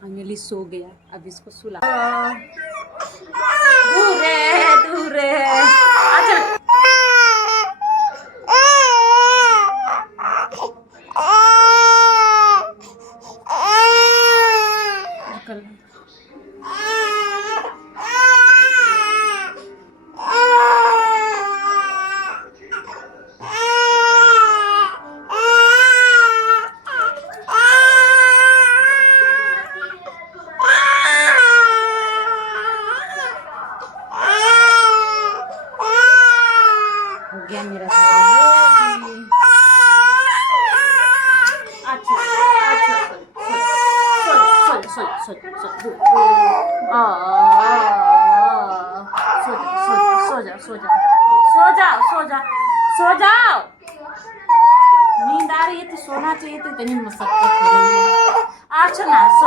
Finally so गया, अब इसको सुला। दूर है, दूर है। अच्छा हो गया मेरा रेडी। अच्छा अच्छा सो जाओ। नींद आ रही है तो सोना चाहिए, तो इतनी मशक्कत हो रही है। अच्छा ना, सो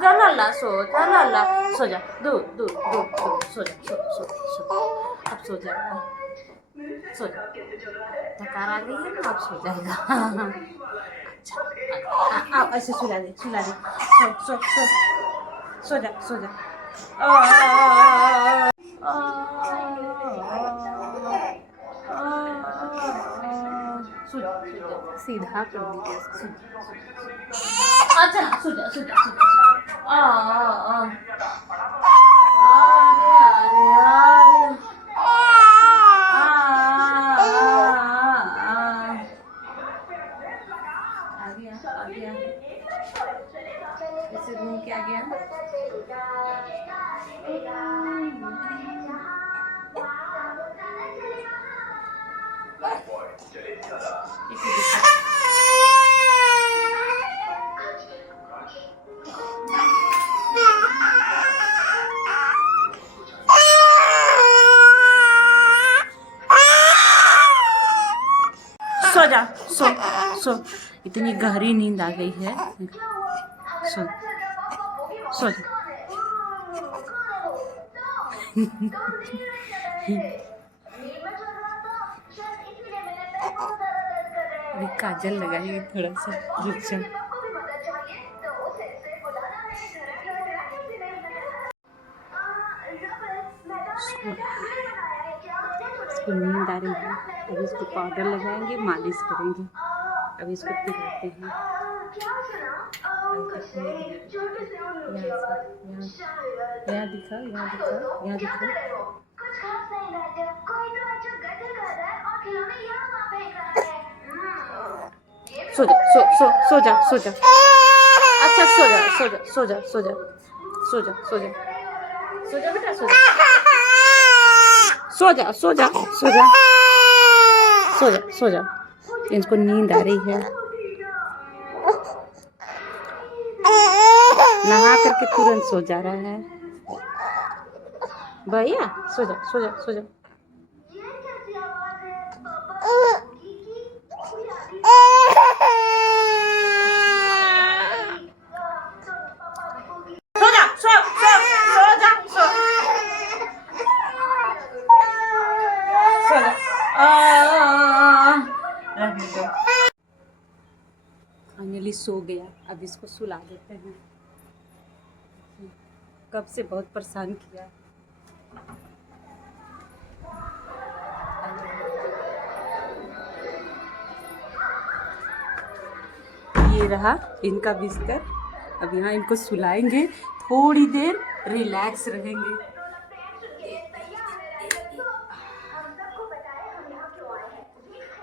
जा लल्ला, सो जा, दूर दूर दूर दूर, सो। अब सो जाएगा, सो जा। थकार आ गई है ना, अब सो जाएगा। अच्छा ऐसे सुला दे। सो जा। सीधा कर दीजिए इसको। अच्छा सो जा। आ गया ऐसे घूम के आ गया। सो जा, सो। इतनी गहरी नींद आ गई है। सो जा। अभी काजल लगाएंगे थोड़ा सा, रुक जा। इसको नींद आ रही है, अभी इसको पाउडर लगाएंगे, मालिश करेंगे। अभी इसको पिलाते हैं। यहाँ दिखा। सो जा। अच्छा सो जा बेटा, सो जा। इनको नींद आ रही है। नहा करके तुरंत सो जा रहा है भैया। सो जा। फाइनली सो गया, अब इसको सुला देते हैं। कब से बहुत परेशान किया। ये रहा इनका बिस्तर। अब यहाँ इनको सुलाएंगे, थोड़ी देर रिलैक्स रहेंगे।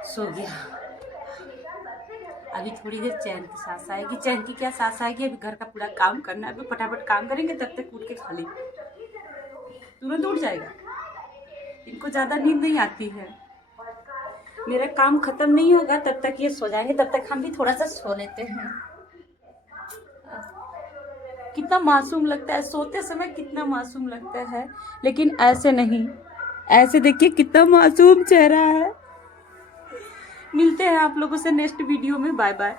सो गया। अभी थोड़ी देर चैन की सांस आएगी। चैन की क्या सांस आएगी, अभी घर का पूरा काम करना है। अभी फटाफट काम करेंगे, तब तक उठ के खा लेंगे, तुरंत उठ जाएगा। इनको ज़्यादा नींद नहीं आती है। मेरा काम खत्म नहीं होगा तब तक ये सो जाएंगे, तब तक हम भी थोड़ा सा सो लेते हैं। कितना मासूम लगता है, सोते समय कितना मासूम लगता है, लेकिन ऐसे नहीं। ऐसे देखिए कितना मासूम चेहरा है। मिलते हैं आप लोगों से नेक्स्ट वीडियो में। Bye bye.